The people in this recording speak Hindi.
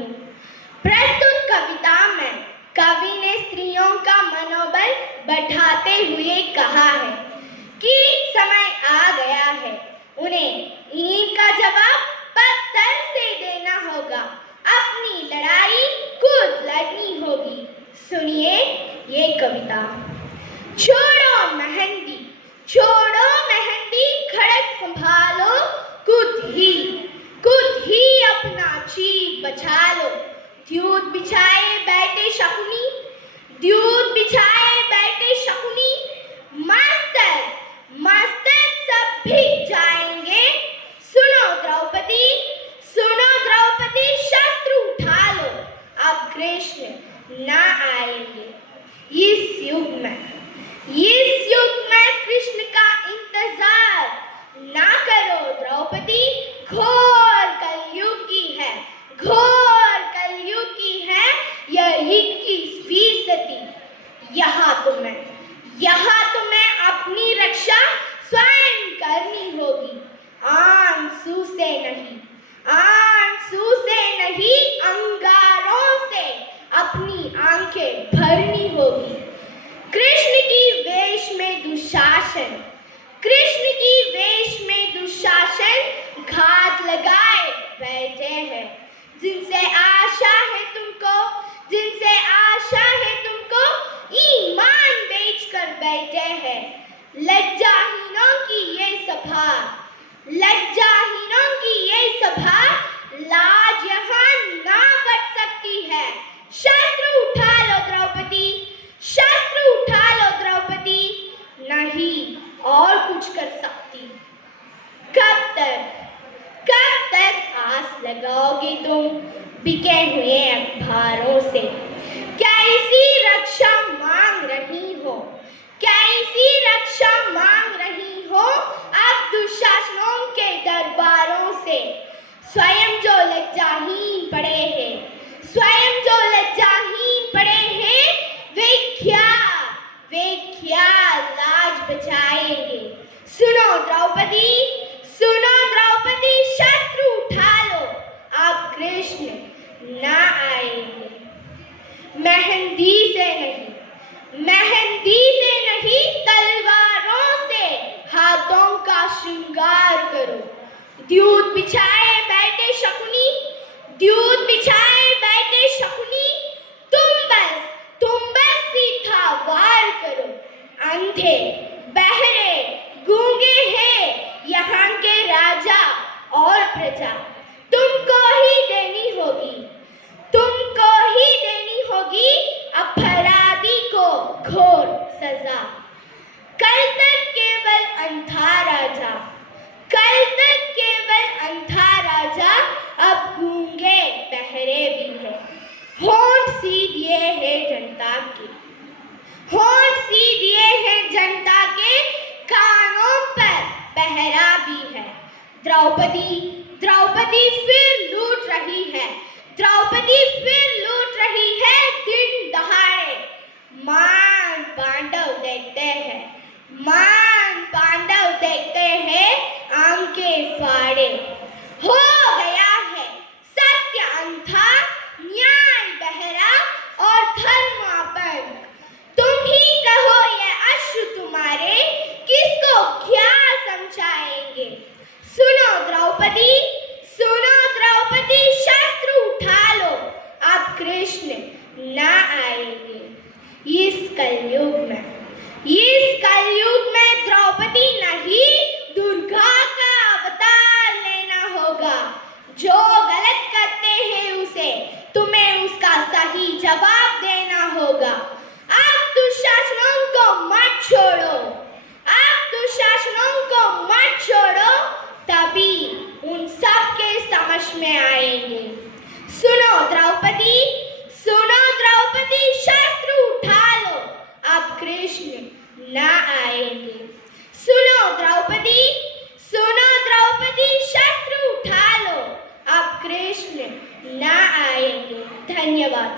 हूँ। प्रस्तुत कविता में कवि ने स्त्रियों का मनोबल बढ़ाते हुए कहा है कि समय आ गया है, उन्हें ईंट का जवाब पत्थर से देना होगा, अपनी लड़ाई खुद लड़नी होगी। सुनिए ये कविता। छोड़ो मेहंदी, छोड़ो मेहंदी, खड़क संभालो, खुद ही अपना चीर बचा लो। द्यूत बिछाए बैठे शकुनी, द्यूत बिछाए बैठे शकुनी, मस्तक सब भीग जाएंगे। सुनो द्रौपदी, शस्त्र उठा लो, अब कृष्ण ना आएंगे। इस युग में कृष्ण का इंतजार ना करो द्रौपदी, घोर कलयुग की है यह 21वीं सदी। यहाँ तुम्हें अपनी रक्षा स्वयं करनी होगी, आंसू से नहीं अंगारों से अपनी आंखें भरनी होगी। कृष्ण की वेश में दुशासन घात लगाए बैठे हैं। जिनसे आशा है तुमको ईमान बेचकर बैठे हैं। लज्जाहीनों की ये सभा लाज यहाँ ना बच सकती है। शस्त्र उठा लो द्रौपदी, नहीं और कुछ कर सकती। कब तक आस लगाओगे तुम बिके हुए अखबारों से? कैसी रक्षा मांग रही हो अब दुशासनों के दरबारों से? स्वयं जो लज्जाहीन पड़े हैं वे क्या लाज बचाएंगे? सुनो द्रौपदी, शस्त्र उठा लो, अब कृष्ण ना आएंगे। मेहंदी से नहीं तलवारों से हाथों का श्रृंगार करो। द्यूत बिछाए बैठे शकुनी, तुम बस सीधा वार करो। अंधे बहरे गूंगे हैं यहाँ के राजा और प्रजा, तुमको ही देनी होगी अपराधी को घोर सजा। कल तक केवल अंधा राजा अब गूंगे बहरे भी है। होंठ सी दिए हैं जनता के कानों पर पहरा भी है। द्रौपदी फिर लूट रही है दिन दहाड़े। मान पांडव देखते हैं आंखें फाड़े। हो गया है सत्य अंधा, न्याय बहरा और धर्म अपंग। तुम ही कहो ये अश्रु तुम्हारे किसको क्या समझाएंगे? सुनो द्रौपदी, शस्त्र उठा लो, अब कृष्ण ना आएंगे। इस कलयुग में द्रौपदी नहीं दुर्गा का अवतार लेना होगा। जो गलत करते हैं उसे तुम्हें उसका सही जवाब देना होगा। आप दुशासनों को मत छोड़ो, तभी उन सब के समझ में आएंगे। सुनो द्रौपदी, शस्त्र उठा लो, अब कृष्ण ना आएंगे। सुनो द्रौपदी, शस्त्र उठा लो, अब कृष्ण ना आएंगे। धन्यवाद।